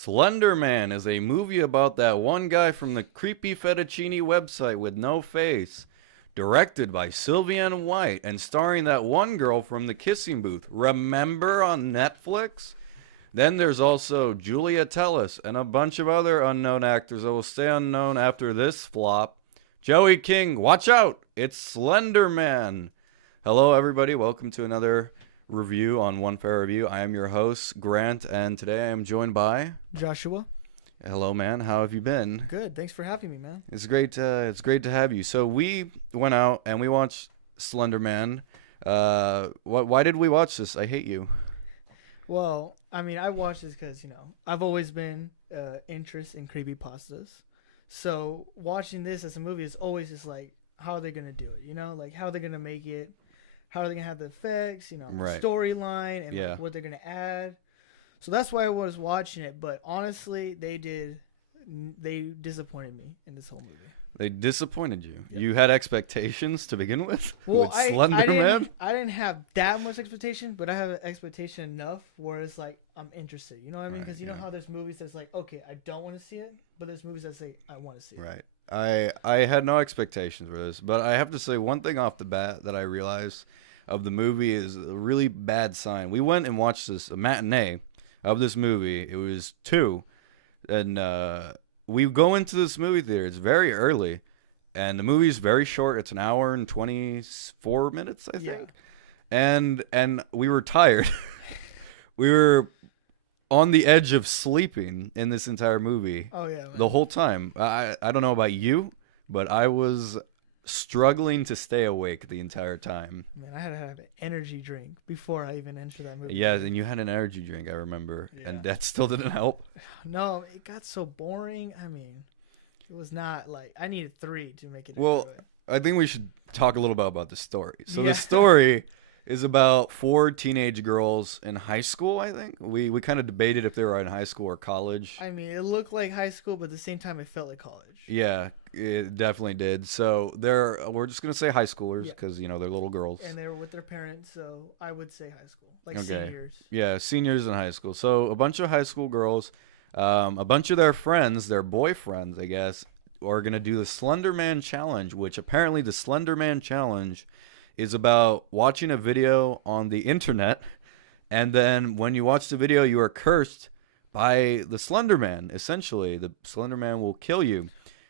Slender Man is a movie about that one guy from the creepy fettuccine website with no face. Directed by Sylvian White and starring that one girl from the Kissing Booth. Remember on Netflix? Then there's also Julia Tellis and a bunch of other unknown actors that will stay unknown after this flop. Joey King, watch out! It's Slender Man. Hello, everybody. Welcome to another review on One Fair Review. I am your host, Grant, and today I am joined by Joshua. Hello, man. How have you been? Good. Thanks for having me, man. It's great to have you. So we went out and we watched Slender Man. Why did we watch this? I hate you. Well, I mean, I watched this because, I've always been interest in creepypastas. So watching this as a movie is always just like, how are they going to do it? Like how are they going to make it? How are they going to have the effects, Right. storyline and Yeah. like, what they're going to add. So that's why I was watching it. But honestly, they disappointed me in this whole movie. They disappointed you. Yep. You had expectations to begin with? Well, With Slender Man? I didn't have that much expectation, but I have an expectation enough where it's like I'm interested. You know what I mean? Right, Because you know yeah. how there's movies that's like, okay, I don't want to see it, but there's movies that say I want to see it. Right. I had no expectations for this, but I have to say one thing off the bat that I realized of the movie is a really bad sign. We went and watched a matinee of this movie. It was 2, and we go into this movie theater. It's very early, and the movie is very short. It's an hour and 24 minutes, I think. And we were tired. We were on the edge of sleeping in this entire movie. Oh yeah. Man. The whole time. I don't know about you, but I was struggling to stay awake the entire time. Man, I had to have an energy drink before I even entered that movie. Yeah, and you had an energy drink, I remember, Yeah. and that still didn't help. No, it got so boring. I mean, it was not like I needed 3 to make it. Well, into it. I think we should talk a little bit about the story. So Yeah. the story is about 4 teenage girls in high school, I think. We kind of debated if they were in high school or college. I mean, it looked like high school, but at the same time, it felt like college. Yeah, it definitely did. So we're just going to say high schoolers Yeah. because, they're little girls. And they were with their parents, so I would say high school, like Okay. seniors. Yeah, seniors in high school. So a bunch of high school girls, a bunch of their friends, their boyfriends, I guess, are going to do the Slender Man Challenge, which apparently the Slender Man Challenge is about watching a video on the internet, and then when you watch the video, you are cursed by the Slender Man. Essentially, the Slender Man will kill you,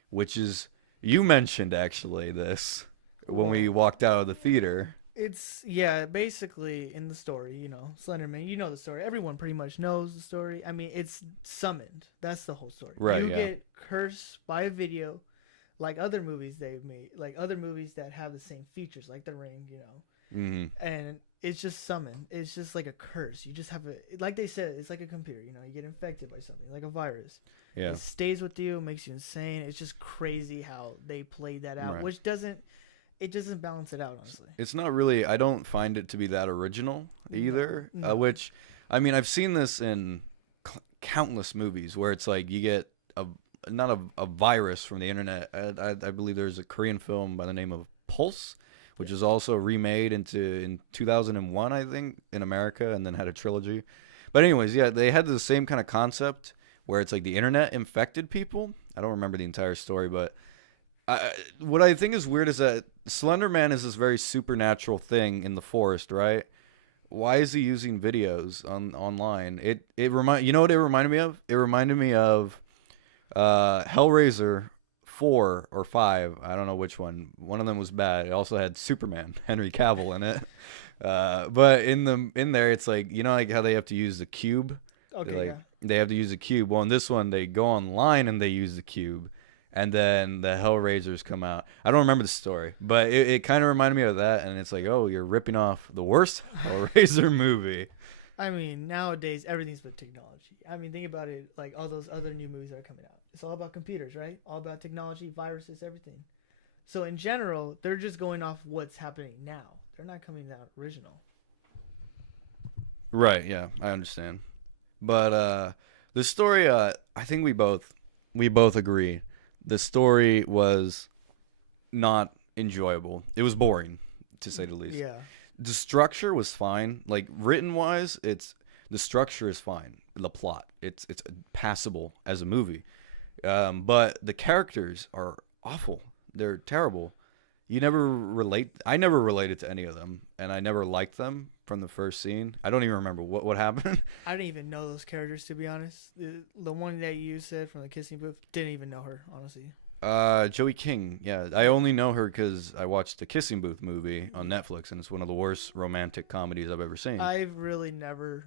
which is, you mentioned actually this when we walked out of the theater. It's basically in the story, Slender Man. You know the story. Everyone pretty much knows the story. I mean, it's summoned. That's the whole story. Right, You yeah. get cursed by a video, like other movies they've made, like other movies that have the same features, like The Ring, Hmm. and it's just summoned. It's just like a curse. You just have like they said, it's like a computer. You get infected by something, like a virus. Yeah. It stays with you, makes you insane. It's just crazy how they played that out, Right. which doesn't balance it out, honestly. It's not really, I don't find it to be that original either. No. Which, I mean, I've seen this in countless movies where it's like you get not a virus from the internet. I believe there's a Korean film by the name of Pulse, which is also remade in 2001, I think, in America, and then had a trilogy. But anyways, yeah, they had the same kind of concept where it's like the internet infected people. I don't remember the entire story, but what I think is weird is that Slender Man is this very supernatural thing in the forest, right? Why is he using videos online? You know what it reminded me of? It reminded me of Hellraiser 4 or 5. I don't know which one. One of them was bad. It also had Superman, Henry Cavill in it. But in there, it's like, like how they have to use the cube. Okay, They have to use the cube. Well, in this one, they go online and they use the cube. And then the Hellraisers come out. I don't remember the story, but it kind of reminded me of that. And it's like, oh, you're ripping off the worst Hellraiser movie. I mean, nowadays everything's with technology. I mean, think about it, like all those other new movies that are coming out. It's all about computers, right? All about technology, viruses, everything. So in general, they're just going off what's happening now. They're not coming out original. Right, yeah, I understand. But the story, I think we both agree. The story was not enjoyable. It was boring, to say the least. Yeah. The structure was fine. Like, written wise, the structure is fine. the plot. It's passable as a movie. But the characters are awful. They're terrible. You never relate. I never related to any of them, and I never liked them from the first scene. I don't even remember what happened. I didn't even know those characters, to be honest. The one that you said from the kissing booth, didn't even know her, honestly. Joey King. Yeah, I only know her because I watched the Kissing Booth movie on Netflix, and it's one of the worst romantic comedies I've ever seen. I've really never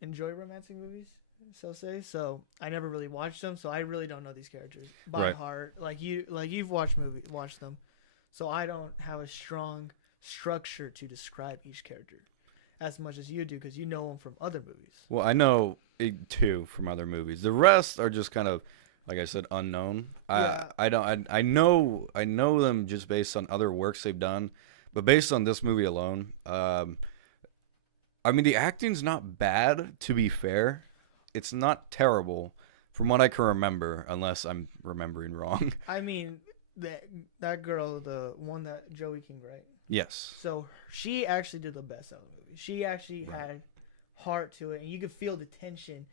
enjoyed romantic movies, so I never really watched them, so I really don't know these characters by heart. Like you've watched them, so I don't have a strong structure to describe each character as much as you do because you know them from other movies. Well, I know it too from other movies. The rest are just kind of, like I said, unknown. Yeah. I know them just based on other works they've done, but based on this movie alone, I mean the acting's not bad, to be fair. It's not terrible from what I can remember, unless I'm remembering wrong. I mean that girl, the one that Joey King, right? Yes. So she actually did the best out of the movie. She actually had heart to it, and you could feel the tension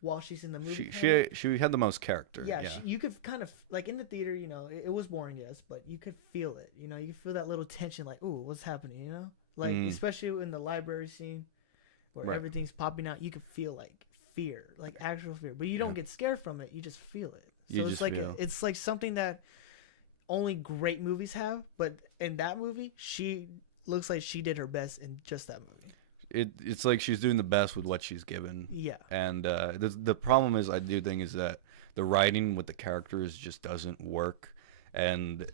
while she's in the movie. She had the most character. Yeah. You could kind of, like in the theater, you know, it was boring, yes, but you could feel it. You know, you could feel that little tension, like, ooh, what's happening? You know, like especially in the library scene where everything's popping out, you could feel like fear, like actual fear, but you don't get scared from it. You just feel it. So it's like something that only great movies have, but in that movie, she looks like she did her best in just that movie. It's like she's doing the best with what she's given. Yeah. And the problem is, I do think, is that the writing with the characters just doesn't work, and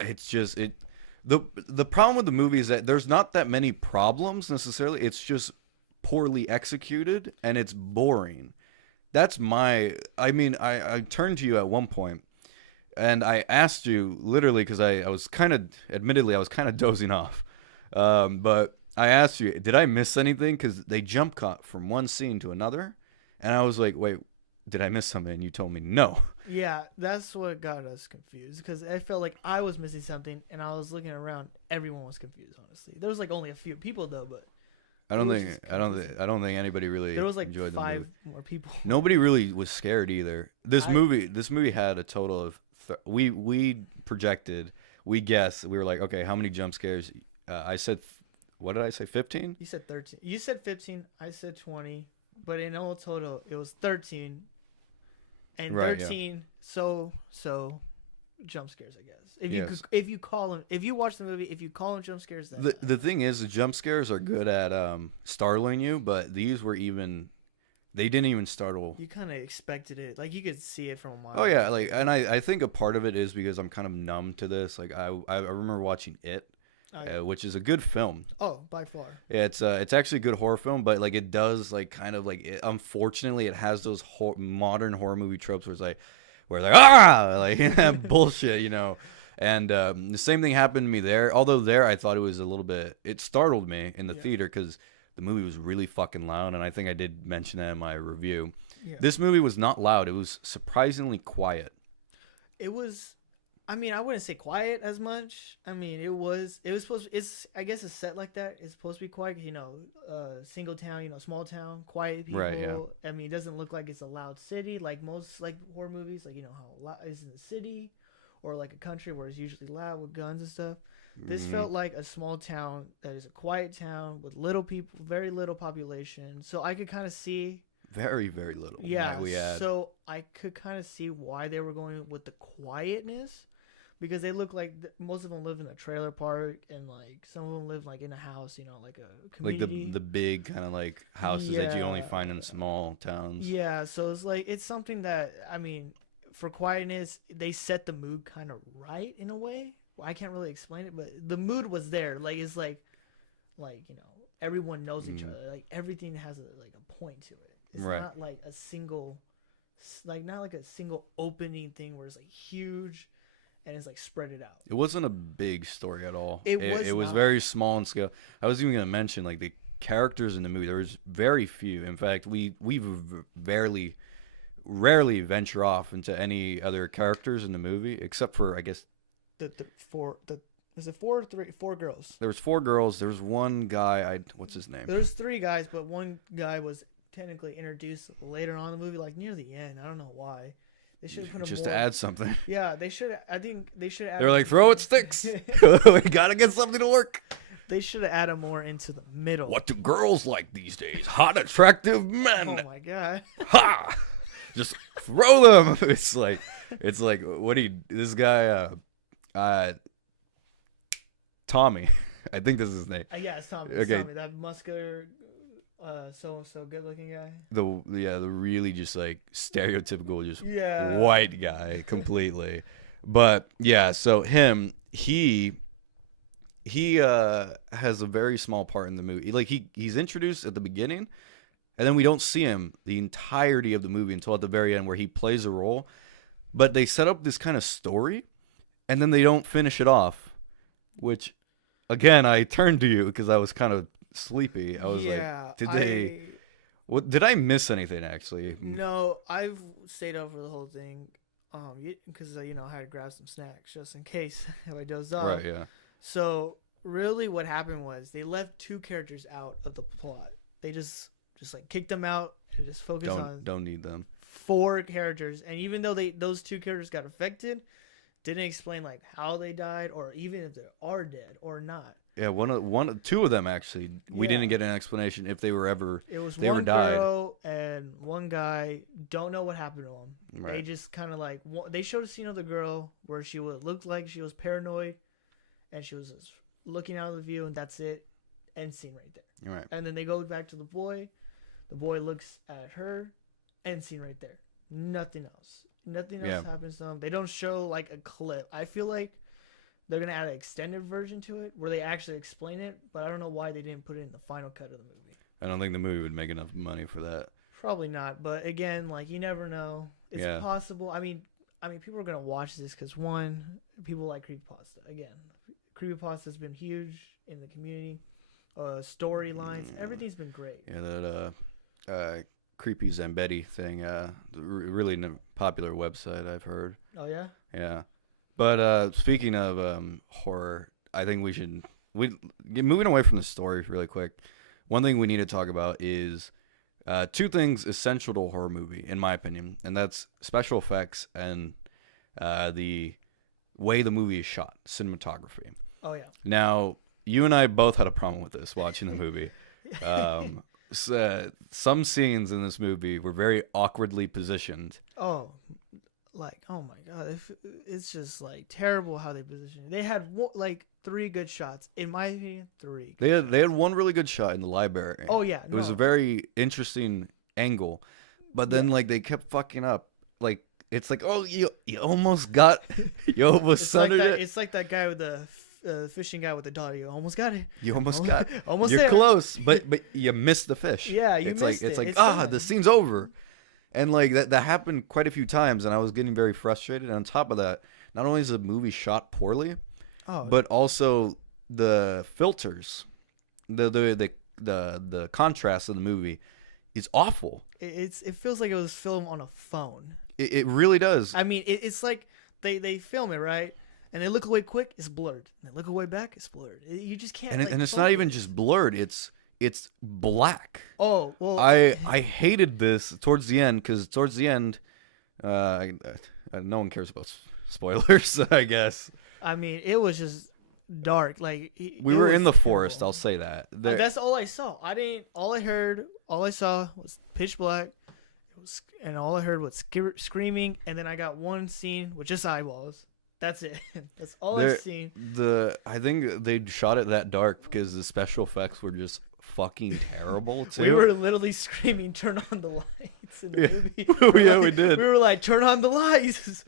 it's just the problem with the movie is that there's not that many problems necessarily. It's just poorly executed and it's boring. That's I mean, I turned to you at one point and I asked you literally because I was kind of dozing off, but I asked you, did I miss anything? Because they jump cut from one scene to another, and I was like, wait, did I miss something? And you told me no. Yeah, that's what got us confused, because I felt like I was missing something, and I was looking around. Everyone was confused, honestly. There was like only a few people though, but I don't think anybody really there was like enjoyed the 5 movie. more people. Nobody really was scared either. This movie had a total of we projected, we guessed, we were like, okay, how many jump scares? I said, what did I say? 15? You said 13. You said 15. I said 20. But in all total, it was 13. And 13. Yeah. So jump scares, I guess. If you watch the movie, if you call them jump scares, then the thing is, the jump scares are good at startling you, but these were they didn't even startle. You kind of expected it, like you could see it from a mile. Oh yeah, like, and I think a part of it is because I'm kind of numb to this. Like I remember watching It. Which is a good film. Oh, by far. Yeah, it's actually a good horror film, but like it does like kind of like unfortunately it has those modern horror movie tropes where it's like bullshit, you know. And the same thing happened to me there. Although there I thought it was a little bit, it startled me in the theater because the movie was really fucking loud, and I think I did mention that in my review. Yeah. This movie was not loud. It was surprisingly quiet. It was. I mean, I wouldn't say quiet as much. I mean, it was supposed to, I guess a set like that is supposed to be quiet, you know, single town, you know, small town, quiet people. Right, yeah. I mean, it doesn't look like it's a loud city like most like horror movies, like, you know, how loud is in the city or like a country where it's usually loud with guns and stuff. This felt like a small town that is a quiet town with little people, very little population. So I could kind of see very, very little. Yeah. So I could kind of see why they were going with the quietness. Because they look like most of them live in a trailer park, and like some of them live like in a house, you know, like a community. Like the big kind of like houses that you only find in small towns. Yeah, so it's like it's something that, I mean, for quietness, they set the mood kind of right in a way. Well, I can't really explain it, but the mood was there. Like it's like you know, everyone knows each other. Like everything has a point to it. It's not like a single, not like a single opening thing where it's like huge. And it's like spread it out. It wasn't a big story at all. It was very small in scale. I was even gonna mention like the characters in the movie. There was very few. In fact, we rarely venture off into any other characters in the movie except for, I guess, is it 4 or 3? 4 girls. There was 4 girls. There was one guy. What's his name? There's 3 guys, but one guy was technically introduced later on in the movie, like near the end. I don't know why. They should have put him Just more, to add something. Yeah, they should. I think they should add. They're like, throw it sticks. We gotta get something to work. They should have added more into the middle. What do girls like these days? Hot, attractive men. Oh my god. Ha! Just throw them. It's like what do you? This guy, Tommy. I think this is his name. Yeah, it's Tommy. Okay. Tommy, that muscular, so good looking guy. The really just like stereotypical, just Yeah. white guy completely. But yeah, so he has a very small part in the movie. Like he's introduced at the beginning, and then we don't see him the entirety of the movie until at the very end where he plays a role. But they set up this kind of story, and then they don't finish it off, which again I turned to you because I was kind of sleepy. I was like, did I miss anything actually? No, I've stayed up for the whole thing, because I had to grab some snacks just in case if I dozed off. Right, yeah. So really, what happened was they left 2 characters out of the plot. They just like kicked them out and just focused on Don't need them. 4 characters. And even though those 2 characters got affected, didn't explain like how they died or even if they are dead or not. Yeah, two of them actually. We Yeah. didn't get an explanation if they were ever. It was they one were died. girl and one guy. Don't know what happened to them. Right. They just kind of like they showed a scene of the girl where she looked like she was paranoid, and she was just looking out of the view, and that's it. End scene right there. Right. And then they go back to the boy. The boy looks at her. End scene right there. Nothing else. Nothing else happens to them. They don't show like a clip. I feel like they're gonna add an extended version to it where they actually explain it, but I don't know why they didn't put it in the final cut of the movie. I don't think the movie would make enough money for that. Probably not, but again, like you never know. It's Yeah. possible. I mean, people are gonna watch this because one, people like creepypasta. Again, creepypasta has been huge in the community. Storylines, everything's been great. Yeah, that creepy Zambetti thing. Really popular website I've heard. Oh yeah. Yeah, but speaking of horror, I think moving away from the story really quick. One thing we need to talk about is 2 things essential to a horror movie, in my opinion, and that's special effects and the way the movie is shot, cinematography. Oh yeah. Now, you and I both had a problem with this watching the movie. Some scenes in this movie were very awkwardly positioned. Oh, like oh my god, it's just like terrible how they position it. They had like 3 good shots, in my opinion. 3. They had one really good shot in the library. Oh yeah, it was a very interesting angle, but then like they kept fucking up. Like it's like, oh, you almost got, you almost centered it. It's like that guy with the fishing guy with the dot. You almost got it. You almost got. Almost You're there. close, but you missed the fish. Yeah, you it's missed like, it. It's It's like done. the scene's over, and like that happened quite a few times, and I was getting very frustrated. And on top of that, not only is the movie shot poorly, but also the filters, the contrast of the movie is awful. It feels like it was filmed on a phone. It really does. I mean, it's like they film it right, and they look away quick, it's blurred. And they look away back, it's blurred. You just can't. And it's not even just blurred. It's black. Oh well. I hated this towards the end because towards the end, no one cares about spoilers. I guess. I mean, it was just dark. Like we were in the forest. I'll say that. That's all I saw. All I saw was pitch black. And all I heard was screaming, and then I got one scene with just eyeballs. That's it. That's all I've seen. I think they shot it that dark because the special effects were just fucking terrible too. We were literally screaming, "Turn on the lights!" in the movie. Yeah, we did. We were like, "Turn on the lights!"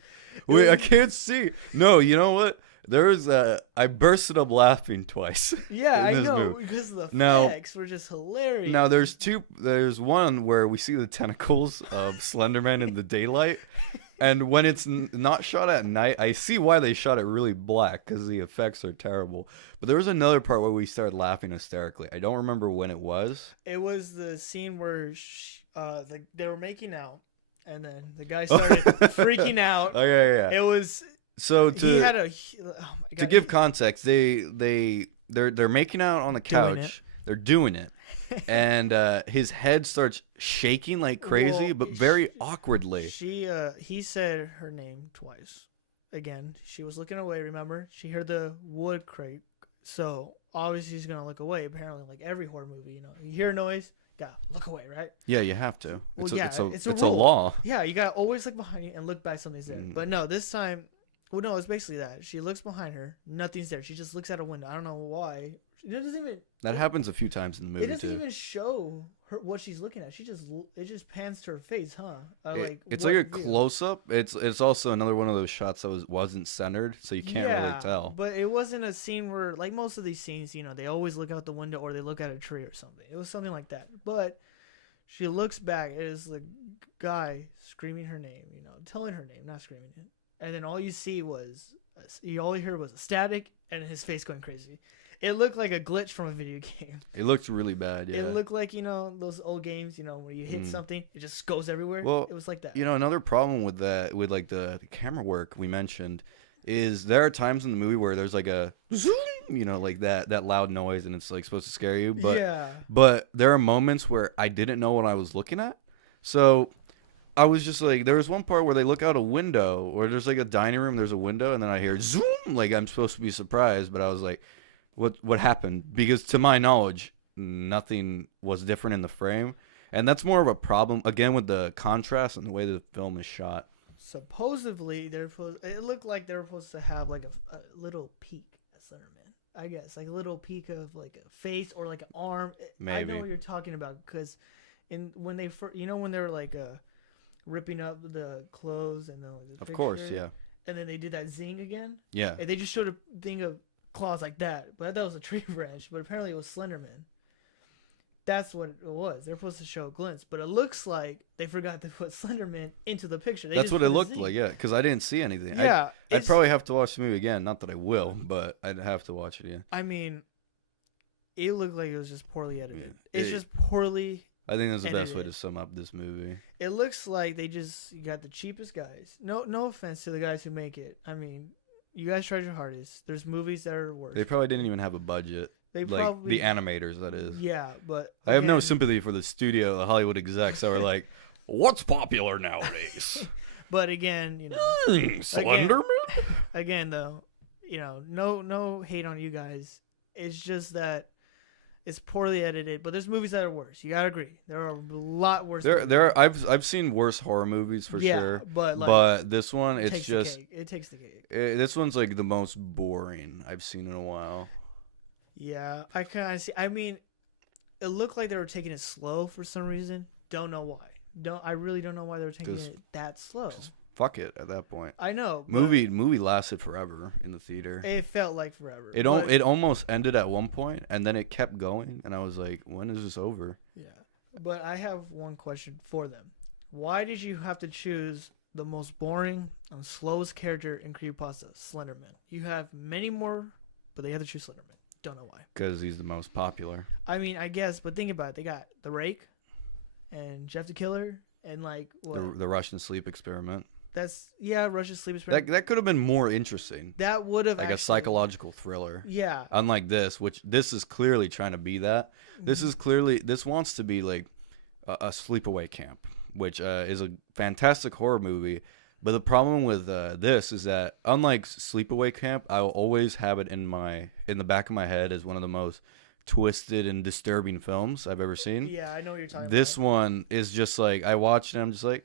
Wait, I can't see. No, you know what? I bursted up laughing twice. Yeah, I know movie. because the effects were just hilarious. Now there's one where we see the tentacles of Slender Man in the daylight, and when it's not shot at night, I see why they shot it really black because the effects are terrible. But there was another part where we started laughing hysterically. I don't remember when it was. It was the scene where they were making out, and then the guy started freaking out. Oh yeah. It was. So he had a. Oh my God, to give context, they're making out on the couch. They're doing it, and his head starts shaking like crazy, Well, but very awkwardly. He said her name twice. Again, she was looking away. Remember, she heard the wood creak, so obviously she's gonna look away. Apparently, like every horror movie, you hear a noise, gotta look away, right? Yeah, you have to. Well, It's a rule. law. Yeah, you gotta always look behind you and look back. Something's there. Mm. But no, this time, well, no, it's basically that she looks behind her, nothing's there. She just looks out a window. I don't know why. It doesn't even. That happens a few times in the movie It doesn't too. even show her what she's looking at. It just pans to her face, huh? It's like a close up. It's also another one of those shots that wasn't centered, so you can't really tell. But it wasn't a scene where, like most of these scenes, they always look out the window or they look at a tree or something. It was something like that. But she looks back. It is the guy screaming her name, telling her name, not screaming it. And then all you heard was a static and his face going crazy. It looked like a glitch from a video game. It looked really bad, yeah. It looked like, those old games, where you hit something, it just goes everywhere. Well, it was like that. Another problem with that, with like the camera work we mentioned, is there are times in the movie where there's like a zoom, like that loud noise, and it's like supposed to scare you. But there are moments where I didn't know what I was looking at. So I was just like, there was one part where they look out a window, or there's like a dining room, there's a window, and then I hear zoom, like I'm supposed to be surprised, but I was like, what happened? Because to my knowledge, nothing was different in the frame, and that's more of a problem again with the contrast and the way the film is shot. Supposedly, it looked like they were supposed to have like a little peek at Slender Man. I guess like a little peek of like a face or like an arm. Maybe. I know what you're talking about because when they when they were like ripping up the clothes and then like, the Of course, picture, yeah. And then they did that zing again. Yeah. And they just showed a thing of claws like that, but I thought it was a tree branch, but apparently it was Slender Man. That's what it was. They're supposed to show a glimpse, but it looks like they forgot to put Slender Man into the picture. That's what it looked like, yeah, because I didn't see anything. Yeah. I'd probably have to watch the movie again. Not that I will, but I'd have to watch it again. I mean, it looked like it was just poorly edited. Yeah. It's just poorly I think that's the best way edited. to sum up this movie. It looks like they just got the cheapest guys. No offense to the guys who make it. I mean, you guys tried your hardest. There's movies that are worse. They probably didn't even have a budget. They like probably the animators, that is. Yeah, but I have no again- sympathy for the studio, the Hollywood execs that were like, "What's popular nowadays?" But again, Slender Man. Again, though, no hate on you guys. It's just that it's poorly edited. But there's movies that are worse. You gotta agree. There are a lot worse. There. I've seen worse horror movies for sure. But this one, it it's takes just the cake. It takes the cake. this one's like the most boring I've seen in a while. Yeah, I kind of see. I mean, it looked like they were taking it slow for some reason. Don't know why. I really don't know why they were taking it that slow. Just fuck it at that point. I know. Movie lasted forever in the theater. It felt like forever. It almost ended at one point, and then it kept going, and I was like, when is this over? Yeah, but I have one question for them. Why did you have to choose the most boring and slowest character in creepypasta, Slender Man? You have many more, but they had to choose Slender Man. Don't know why. Because he's the most popular. I mean, I guess, but think about it. They got the Rake, and Jeff the Killer, and like what? The Russian sleep experiment. Russian sleep experiment. That could have been more interesting. That would have like a psychological thriller. Yeah. Unlike this, which this is clearly trying to be that. This wants to be like a sleepaway camp, which is a fantastic horror movie. But the problem with this is that unlike Sleepaway Camp, I will always have it in the back of my head as one of the most twisted and disturbing films I've ever seen. Yeah, I know what you're talking about. This one is just like I watched it and I'm just like,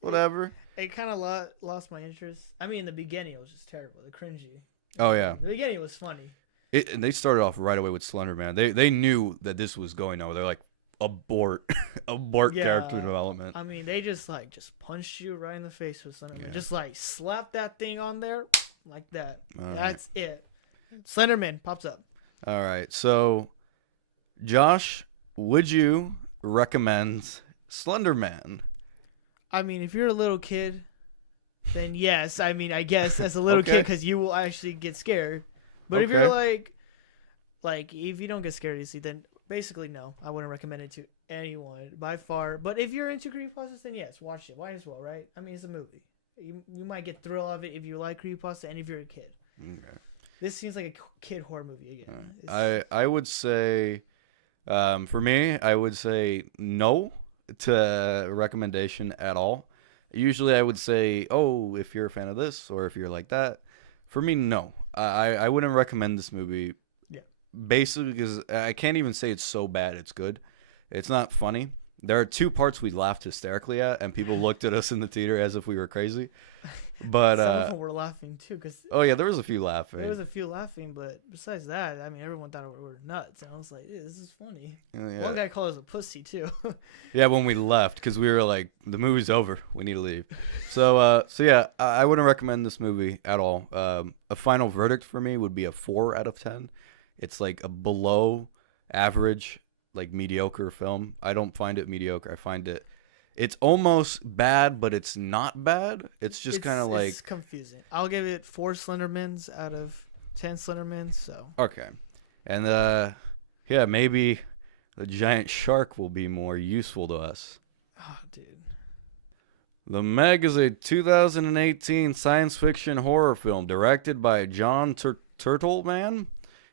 whatever. It kind of lost my interest. I mean, in the beginning it was just terrible, the cringy. Oh yeah. The beginning was funny. And they started off right away with Slender Man. They knew that this was going nowhere. They're like, abort character development. I mean, they just punched you right in the face with Slender Man. Yeah. Just like slap that thing on there like that. All That's it. Slender Man pops up. All right. So, Josh, would you recommend Slender Man? I mean, if you're a little kid, then yes. I mean, I guess as a little kid, because you will actually get scared. But if you're like if you don't get scared easily, then basically no. I wouldn't recommend it to anyone by far. But if you're into creepypastas, then yes, watch it. Might as well, right? I mean, it's a movie. You might get thrill of it if you like creepypasta and if you're a kid. Okay. This seems like a kid horror movie again. I would say, for me, I would say no to recommendation at all. Usually, I would say, oh, if you're a fan of this or if you're like that. For me, no. I wouldn't recommend this movie. Yeah. Basically, because I can't even say it's so bad it's good. It's not funny. There are two parts we laughed hysterically at, and people looked at us in the theater as if we were crazy. But some of them were laughing too, cause oh yeah, there was a few laughing. there was a few laughing, but besides that, I mean, everyone thought we were nuts, and I was like, "Ew, this is funny." Yeah. One guy called us a pussy too. Yeah, when we left, because we were like, the movie's over, we need to leave. So yeah, I wouldn't recommend this movie at all. A final verdict for me would be a 4 out of 10. It's like a below average, like mediocre film. I don't find it mediocre. I find it's almost bad, but it's not bad. It's just kind of like... It's confusing. I'll give it 4 Slendermans out of 10 Slendermans, so... Okay. And, yeah, maybe the giant shark will be more useful to us. Oh, dude. The Meg is a 2018 science fiction horror film directed by John Turtleman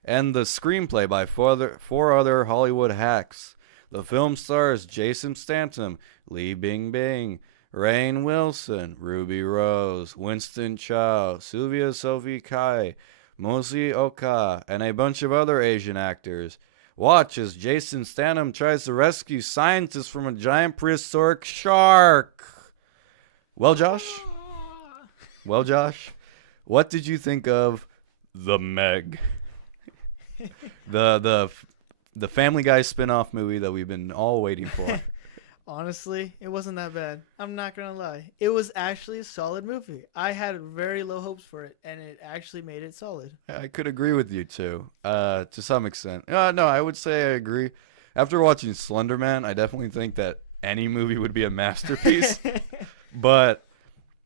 and the screenplay by 4 other Hollywood hacks. The film stars Jason Statham, Lee Bingbing, Rainn Wilson, Ruby Rose, Winston Chow, Sylvia Sophie Kai, Mosi Oka, and a bunch of other Asian actors. Watch as Jason Statham tries to rescue scientists from a giant prehistoric shark. Well, Josh, what did you think of The Meg? The Family Guy spin-off movie that we've been all waiting for. Honestly, it wasn't that bad. I'm not going to lie. It was actually a solid movie. I had very low hopes for it, and it actually made it solid. I could agree with you, too, to some extent. No, I would say I agree. After watching Slender Man, I definitely think that any movie would be a masterpiece. But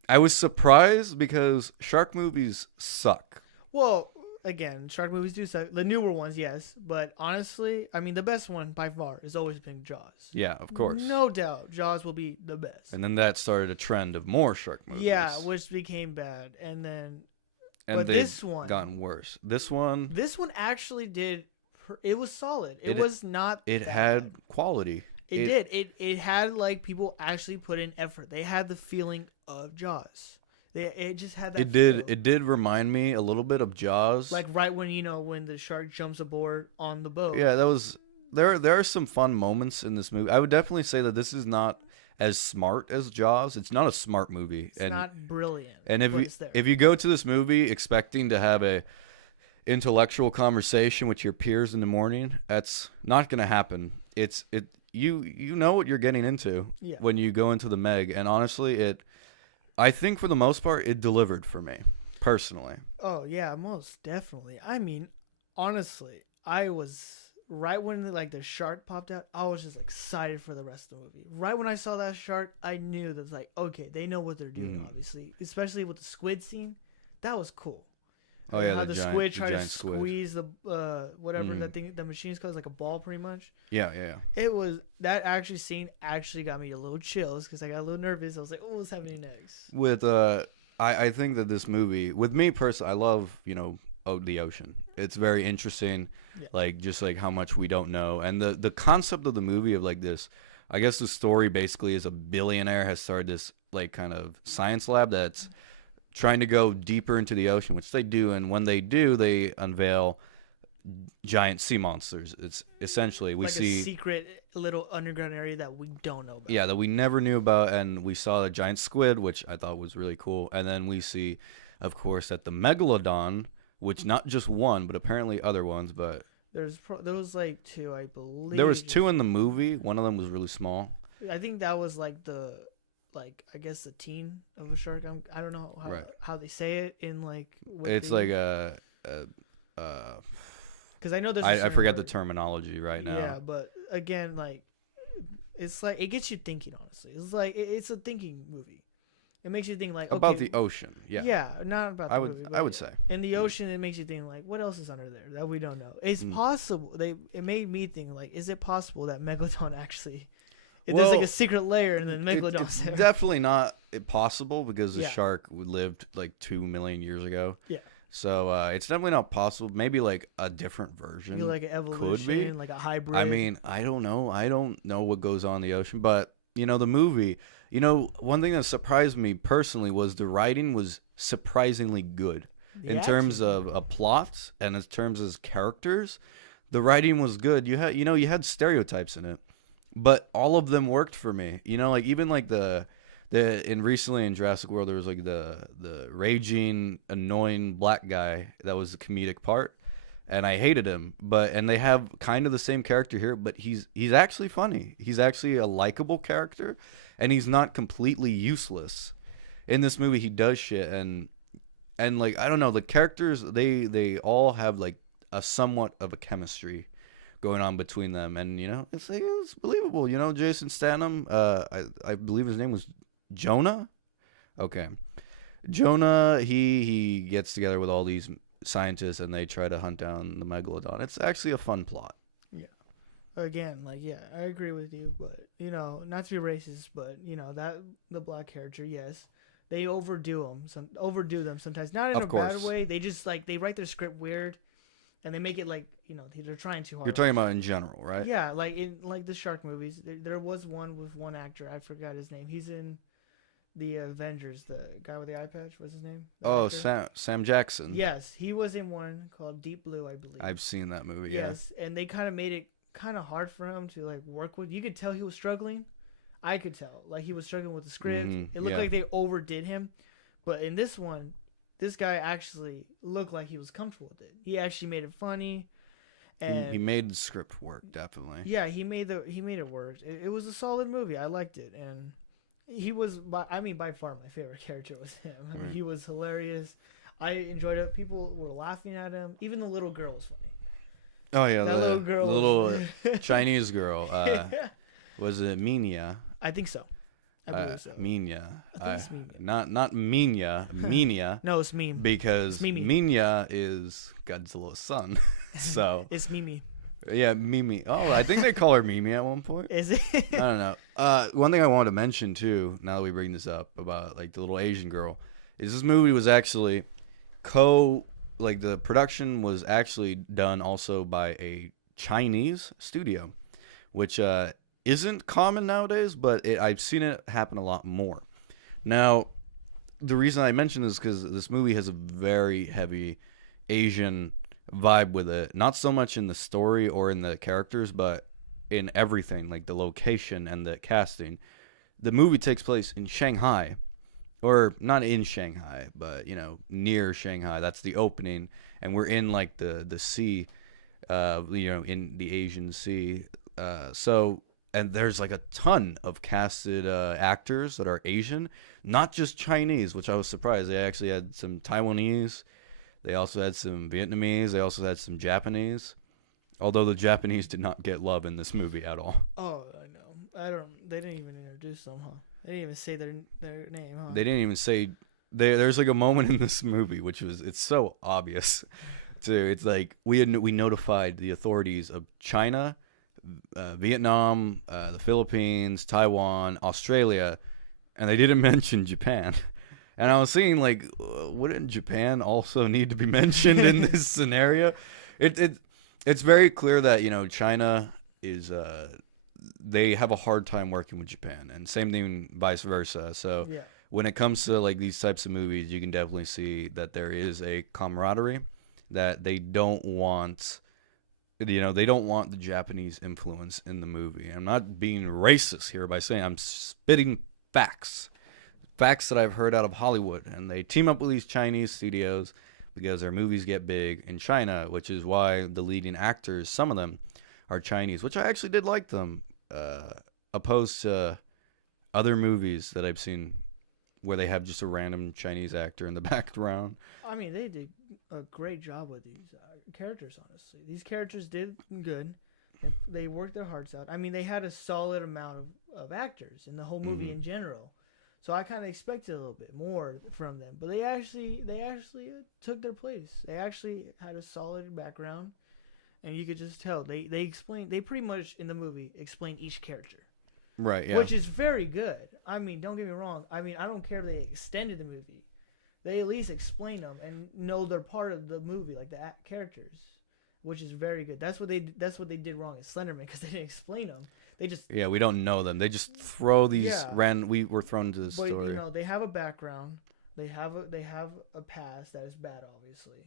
I was surprised because shark movies suck. Well, again, shark movies do suck. The newer ones, yes. But honestly, I mean, the best one by far has always been Jaws. Yeah, of course. No doubt. Jaws will be the best. And then that started a trend of more shark movies. Yeah, which became bad. And then... And but this one... gotten worse. This one actually did... It was solid. It was not It bad. had quality. It did. It had, like, people actually put in effort. They had the feeling of Jaws. It just had that feel. It did remind me a little bit of Jaws. Like right when, when the shark jumps aboard on the boat. Yeah, that was... There are some fun moments in this movie. I would definitely say that this is not as smart as Jaws. It's not a smart movie. It's not brilliant. And if you go to this movie expecting to have a intellectual conversation with your peers in the morning, that's not going to happen. You know what you're getting into when you go into the Meg, and honestly, I think for the most part it delivered for me personally. Oh yeah, most definitely. I mean, honestly, I was right when the shark popped out. I was just excited for the rest of the movie. Right when I saw that shark, I knew that okay, they know what they're doing. Obviously, especially with the squid scene, that was cool. Oh yeah, how the squid tried to squid. Squeeze the whatever that thing, the machine's called, like a ball, pretty much. Yeah. It was that scene got me a little chills because I got a little nervous. I was like, "Oh, what's happening next?" With I think that this movie, with me personally, I love the ocean. It's very interesting, just like how much we don't know, and the concept of the movie of like this. I guess the story basically is a billionaire has started this like kind of science lab that's trying to go deeper into the ocean, which they do, and when they do, they unveil giant sea monsters. It's essentially we see a secret little underground area that we don't know about. Yeah, that we never knew about, and we saw the giant squid, which I thought was really cool, and then we see, of course, that the megalodon, which not just one, but apparently other ones, but there was like 2, I believe. There was 2 in the movie. One of them was really small. I think that was like I guess the teen of a shark. I don't know how they say it in like. It's like because I know there's. I forget the terminology right now. Yeah, but again, like, it's like it gets you thinking. Honestly, it's like it's a thinking movie. It makes you think like about the ocean. Yeah. Yeah, not about the movie. I would say in the ocean, it makes you think like, what else is under there that we don't know? It's possible. It made me think like, is it possible that megalodon actually? There's like a secret layer, and then megalodon's there. Definitely not possible because the shark lived like 2 million years ago. Yeah. So it's definitely not possible. Maybe like a different version Maybe like an could be. evolution, like a hybrid. I mean, I don't know. I don't know what goes on in the ocean, but the movie. One thing that surprised me personally was the writing was surprisingly good The in terms action. of a plot and in terms of characters. The writing was good. You had stereotypes in it, but all of them worked for me. Like even like the in recently in Jurassic World there was like the raging annoying black guy that was the comedic part, and I hated him. And they have kind of the same character here, but he's actually funny. He's actually a likable character, and he's not completely useless. In this movie, he does shit, and like I don't know, the characters they all have like a somewhat of a chemistry going on between them, and it's believable. Jason Statham, I believe his name was Jonah. Okay, Jonah. He gets together with all these scientists and they try to hunt down the megalodon. It's actually a fun plot. Yeah. Again, like yeah, I agree with you, but not to be racist, but that the black character, yes, they overdo them sometimes. Not in Of a course. bad way. They just like they write their script weird, and they make it like they're trying too hard. You're talking about in general, right? Yeah, like in like the shark movies. There was one with one actor. I forgot his name. He's in the Avengers. The guy with the eye patch. What's his name? The Oh, actor? Sam Jackson. Yes, he was in one called Deep Blue, I believe. I've seen that movie. Yes, and they kind of made it kind of hard for him to like work with. You could tell he was struggling. I could tell like he was struggling with the script. It looked like they overdid him, but in this one, this guy actually looked like he was comfortable with it. He actually made it funny, and he made the script work definitely. yeah, he made it work. It was a solid movie. I liked it, and he was by far my favorite character was him. I mean, Right. he was hilarious. I enjoyed it. People were laughing at him. Even the little girl was funny. Oh yeah, That little girl the was- little Chinese girl. Was it Minya? I think so. I believe so. Minya. I think it's Minya. Not Minya. Minya. No, it's Meme. Because It's Mimi. Minya is Godzilla's son. So It's Mimi. yeah, Mimi. Oh, I think they call her Mimi at one point. Is it? I don't know. One thing I wanted to mention too, now that we bring this up about like the little Asian girl, is this movie was actually the production was actually done also by a Chinese studio, which isn't common nowadays, but I've seen it happen a lot more. Now, the reason I mention this is because this movie has a very heavy Asian vibe with it. Not so much in the story or in the characters, but in everything, like the location and the casting. The movie takes place in Shanghai, or not in Shanghai, but near Shanghai. That's the opening, and we're in like the sea, in the Asian Sea. And there's like a ton of casted actors that are Asian, not just Chinese, which I was surprised. They actually had some Taiwanese. They also had some Vietnamese. They also had some Japanese. Although the Japanese did not get love in this movie at all. Oh, I know. They didn't even introduce them, huh? They didn't even say their name, huh? They didn't even say. There's like a moment in this movie it's so obvious. Too. It's like we notified the authorities of China, Vietnam, the Philippines, Taiwan, Australia, and they didn't mention Japan. And I was thinking, like, wouldn't Japan also need to be mentioned in this scenario? It's very clear that China is they have a hard time working with Japan, and same thing vice versa. So yeah. when it comes to like these types of movies, you can definitely see that there is a camaraderie that they don't want. They don't want the Japanese influence in the movie. I'm not being racist here by saying I'm spitting facts that I've heard out of Hollywood, and they team up with these Chinese studios because their movies get big in China, which is why the leading actors, some of them, are Chinese, which I actually did like them, opposed to other movies that I've seen where they have just a random Chinese actor in the background. I mean, they did a great job with these characters, honestly. These characters did good. And they worked their hearts out. I mean, they had a solid amount of actors in the whole movie in general. So I kind of expected a little bit more from them. But they actually took their place. They actually had a solid background. And you could just tell. They pretty much, in the movie, explain each character. Right, yeah. Which is very good. I mean, don't get me wrong. I mean, I don't care if they extended the movie. they at least explain them and know they're part of the movie, like the characters, which is very good. That's what they did wrong in Slender Man, because they didn't explain them. They just we don't know them. They just throw these Yeah. we were thrown into the But story. you know, they have a background. They have a past that is bad, obviously,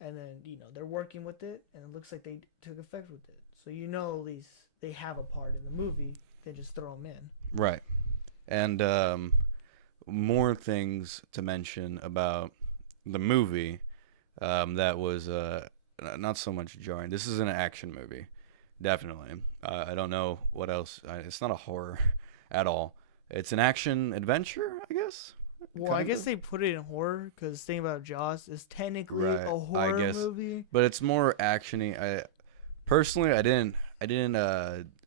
and then you know they're working with it, and it looks like they took effect with it. So you know, at least they have a part in the movie. They just throw them in. Right. And more things to mention about the movie that was not so much jarring. This is an action movie, definitely. I don't know what else. It's not a horror at all. It's an action adventure, I guess. Well, I guess they put it in horror because thing about Jaws is technically Right, a I horror guess. movie. But it's more actiony. Personally, I didn't.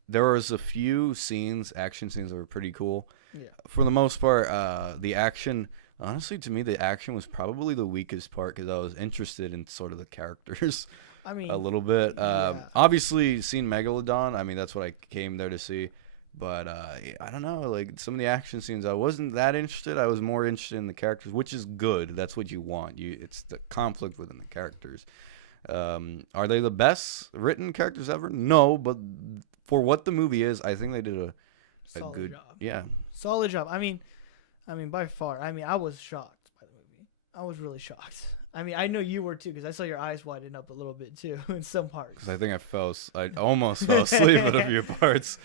There was a few action scenes that were pretty cool. Yeah. For the most part, the action. Honestly, to me, the action was probably the weakest part because I was interested in sort of the characters I mean, a little bit. yeah. Obviously, seeing Megalodon. I mean, that's what I came there to see. But I don't know. Like some of the action scenes, I wasn't that interested. I was more interested in the characters, which is good. That's what you want. It's the conflict within the characters. Are they the best written characters ever? No, but for what the movie is, I think they did a solid good job. Solid job. I mean, by far. I mean, I was shocked by the movie. I was really shocked. I mean, I know you were too, because I saw your eyes widen up a little bit too in some parts. Because I think I almost fell asleep at a few parts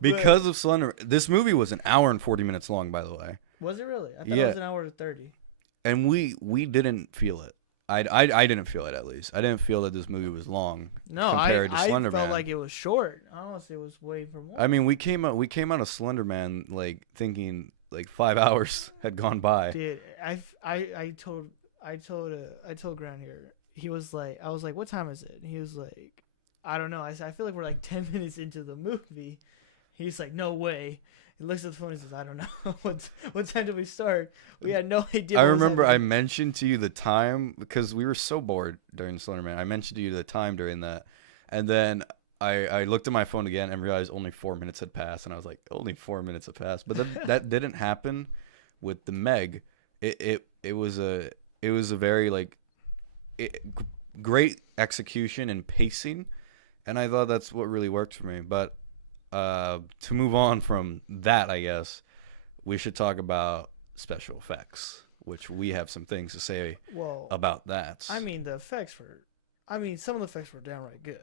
because of Slender. This movie was an hour and 40 minutes long, by the way. Was it really? I thought it was an hour and 30. And we didn't feel it. I didn't feel it, at least. I didn't feel that this movie was long compared to Slender Man. I felt like it was short. Honestly, it was way for more. I mean, we came out of Slender Man like thinking like 5 hours had gone by. Dude, I told Grant here. He was like, I was like, what time is it? And he was like, I don't know. I said, I feel like we're like 10 minutes into the movie. He's like, no way. He looks at the phone and says, I don't know. What time did we start? We had no idea. I remember I mentioned to you the time because we were so bored during Slender Man. I mentioned to you the time during that. And then I looked at my phone again and realized only 4 minutes had passed. And I was like, only 4 minutes have passed. But that didn't happen with the Meg. It was a very like great execution and pacing. And I thought that's what really worked for me. But to move on from that, I guess we should talk about special effects, which we have some things to say about that. I mean, some of the effects were downright good.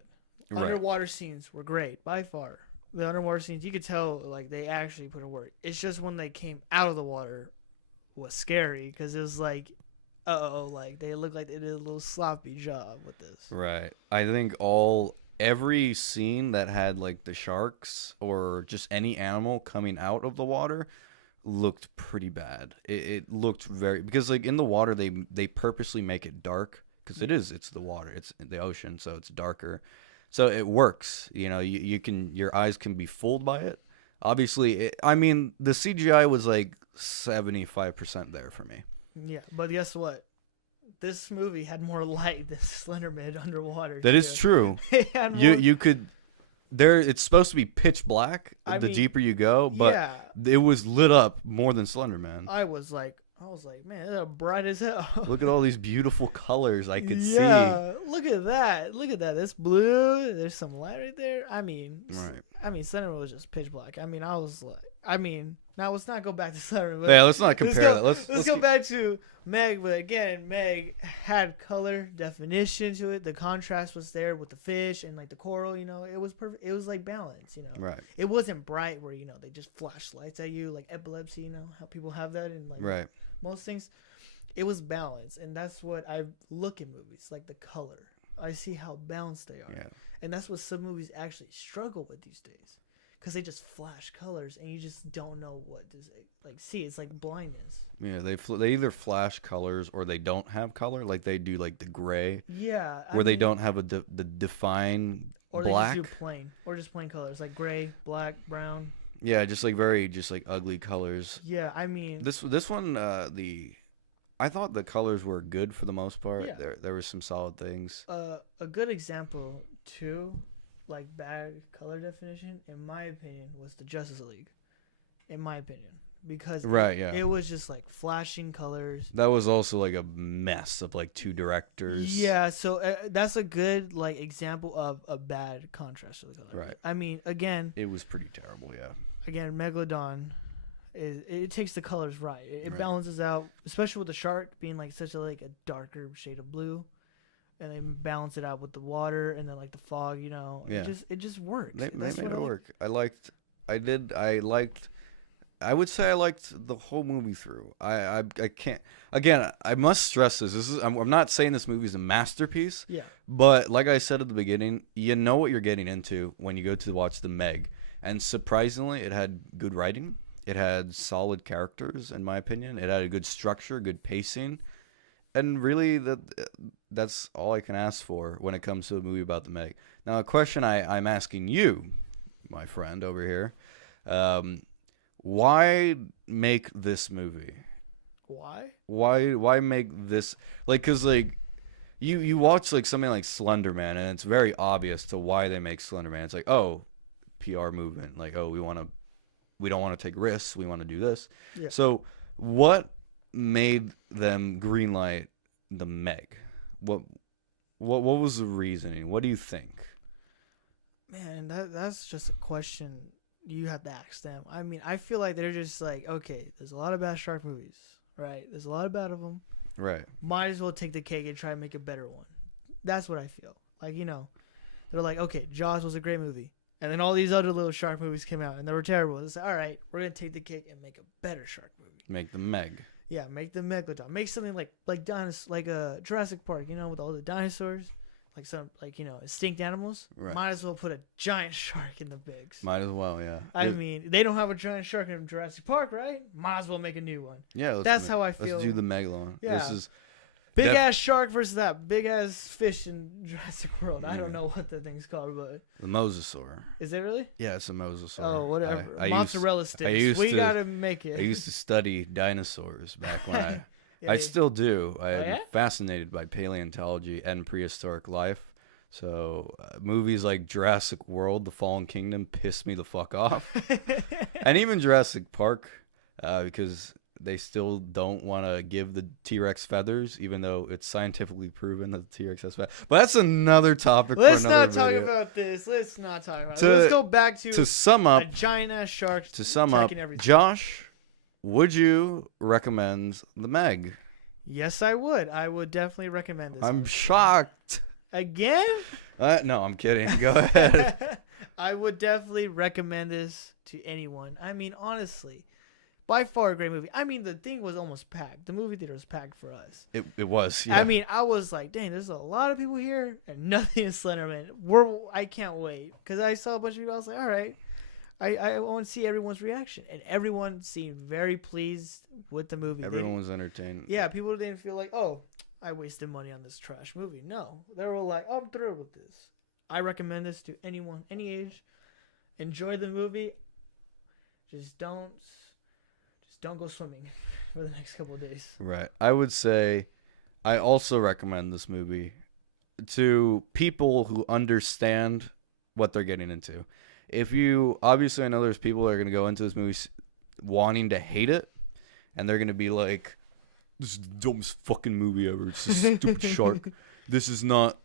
Right. Underwater scenes were great by far. The underwater scenes, you could tell like they actually put in work. It's just when they came out of the water was scary because it was like, like they looked like they did a little sloppy job with this. Right. I think every scene that had like the sharks or just any animal coming out of the water looked pretty bad. It looked because like in the water they purposely make it dark because it's the water, it's the ocean, so it's darker, so it works. You know, your eyes can be fooled by it. Obviously, I mean the CGI was like 75% there for me. Yeah, but guess what? This movie had more light than Slender Man underwater. That is true. You could it's supposed to be pitch black the deeper you go, but it was lit up more than Slender Man. I was like, man, it's bright as hell. Look at all these beautiful colors I could see. Yeah, look at that. That's blue. There's some light right there. I mean, Slender Man was just pitch black. I mean, I was like, now let's not go back to Slender Man. Yeah, let's not compare that. Let's go back to Meg. But again, Meg had color definition to it. The contrast was there with the fish and like the coral. You know, it was perfect. It was like balance. You know, right. It wasn't bright where they just flash lights at you like epilepsy. You know how people have that in like most things. It was balance, and that's what I look at movies like the color. I see how balanced they are, and that's what some movies actually struggle with these days. Because they just flash colors and you just don't know what to see. It's like blindness. Yeah, they either flash colors or they don't have color, like they do like the gray. Yeah, where they don't have the define or black. Or they just do plain, or just plain colors like gray, black, brown. Yeah, just like ugly colors. Yeah, I mean this one I thought the colors were good for the most part. Yeah. There were some solid things. A good example too. Like bad color definition, in my opinion, was the Justice League. In my opinion, because Right, yeah. it was just like flashing colors. That was also like a mess of like two directors. Yeah, so that's a good like example of a bad contrast to the color. Right. I mean, again, It was pretty terrible, yeah. Megalodon it takes the colors right. It Right. balances out, especially with the shark being like such a like a darker shade of blue, and they balance it out with the water and then like the fog. You know, Yeah. it just works. They That's made what it I like. work. I would say I liked the whole movie through. I can't. Again, I must stress this. I'm not saying this movie is a masterpiece. Yeah. But like I said at the beginning, you know what you're getting into when you go to watch The Meg. And surprisingly, it had good writing. It had solid characters, in my opinion. It had a good structure, good pacing. And really, that's all I can ask for when it comes to a movie about The Meg. Now, a question I'm asking you, my friend over here. Why make this movie? Why? Why make this, like, cause like you watch like something like Slender Man, and it's very obvious to why they make Slender Man. It's like, oh, PR movement, like, oh, we don't want to take risks, we want to do this. Yeah. So what made them greenlight The Meg? What was the reasoning? What do you think? Man, that's just a question you have to ask them. I mean, I feel like they're just like, okay, there's a lot of bad shark movies, right? There's a lot of bad of them. Right. Might as well take the cake and try and make a better one. That's what I feel. Like, you know, they're like, okay, Jaws was a great movie. And then all these other little shark movies came out and they were terrible. It's like, all right, we're going to take the cake and make a better shark movie. Make The Meg. Yeah, make the Megalodon. Make something like Jurassic Park, you know, with all the dinosaurs. Like some, like, you know, extinct animals. Right. Might as well put a giant shark in the bigs. Might as well, yeah. I mean, they don't have a giant shark in Jurassic Park, right? Might as well make a new one. Yeah, That's how I feel. Let's do the Megalodon. Yeah. This is Big ass shark versus that big ass fish in Jurassic World. I don't Yeah. know what the thing's called, but the mosasaur. is it really? Yeah, it's a mosasaur. Oh, whatever. I Mozzarella used sticks. We to- gotta make it. I used to study dinosaurs back when I Yeah, I still do. I'm yeah? fascinated by paleontology and prehistoric life. So movies like Jurassic World, The Fallen Kingdom piss me the fuck off. And even Jurassic Park, because they still don't want to give the T-Rex feathers, even though it's scientifically proven that the T-Rex has feathers. But that's another topic Let's for another not talk video. about this. Let's not talk about it. To- Let's go back to sum up, a giant ass shark. to sum up, attacking everything. Josh, would you recommend The Meg? Yes, I would. I would definitely recommend this. I'm shocked. Again? No, I'm kidding. Go ahead. I would definitely recommend this to anyone. I mean, honestly, by far a great movie. I mean, the thing was almost packed. The movie theater was packed for us. It was. Yeah. I mean, I was like, dang, there's a lot of people here and nothing is Slender Man. I can't wait. Because I saw a bunch of people. I was like, all right. I want to see everyone's reaction. And everyone seemed very pleased with the movie. Everyone was entertained. Yeah, people didn't feel like, oh, I wasted money on this trash movie. No, they were like, I'm thrilled with this. I recommend this to anyone, any age. Enjoy the movie. Just don't go swimming for the next couple of days. Right. I would say I also recommend this movie to people who understand what they're getting into. If you, obviously I know there's people that are going to go into this movie wanting to hate it, and they're going to be like, this is the dumbest fucking movie ever. It's a stupid shark. This is not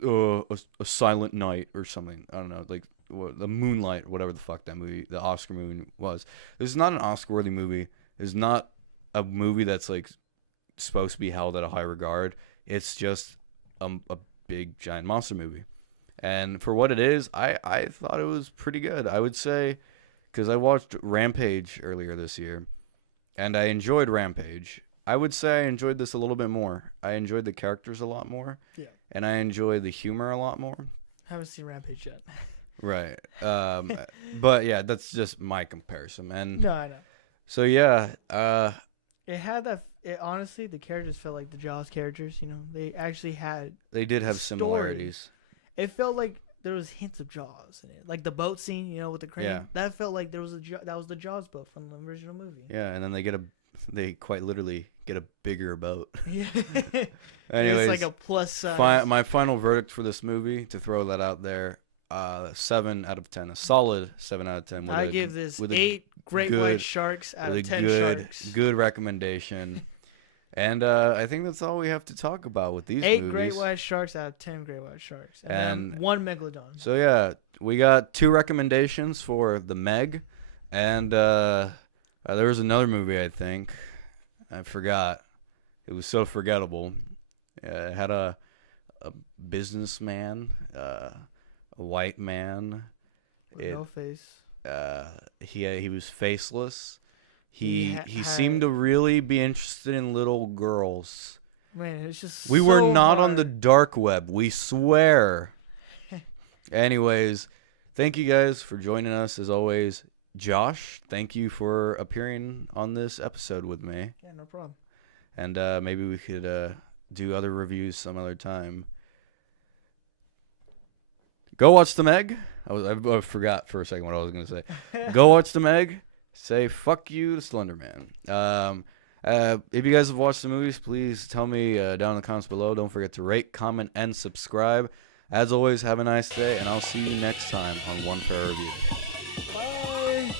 a Silent Night or something. I don't know, like the Moonlight, whatever the fuck that movie, the Oscar movie was. This is not an Oscar-worthy movie. It's not a movie that's like supposed to be held at a high regard. It's just a big giant monster movie. And for what it is, I thought it was pretty good. I would say, because I watched Rampage earlier this year, and I enjoyed Rampage. I would say I enjoyed this a little bit more. I enjoyed the characters a lot more. Yeah. And I enjoyed the humor a lot more. Haven't seen Rampage yet. Right. But yeah, that's just my comparison. And No, I know. so yeah, It had that. Honestly, the characters felt like the Jaws characters. You know, they actually had. they did have Story. similarities. It felt like there was hints of Jaws in it, like the boat scene. You know, with the crane. Yeah. That felt like there was that was the Jaws boat from the original movie. Yeah, and then they quite literally get a bigger boat. Yeah. Anyways, it's like a plus size. my final verdict for this movie, to throw that out there, 7 out of 10, a solid 7 out of 10. I give this 8 great white sharks out of 10 sharks. Good recommendation. And I think that's all we have to talk about with these 8 movies. great white sharks out of 10 great white sharks. And then 1 megalodon. So yeah, we got 2 recommendations for the Meg. And there was another movie, I think. I forgot. It was so forgettable. It had a businessman, a white man. With no face. He was faceless. He seemed to really be interested in little girls. Man, it's just we were not on the dark web, we swear. Anyways, thank you guys for joining us as always. Josh, thank you for appearing on this episode with me. Yeah, no problem. And maybe we could do other reviews some other time. Go watch The Meg. I forgot for a second what I was going to say. Go watch The Meg. Say fuck you to Slender Man. If you guys have watched the movies, please tell me down in the comments below. Don't forget to rate, comment, and subscribe. As always, have a nice day, and I'll see you next time on One Fair Review. Bye.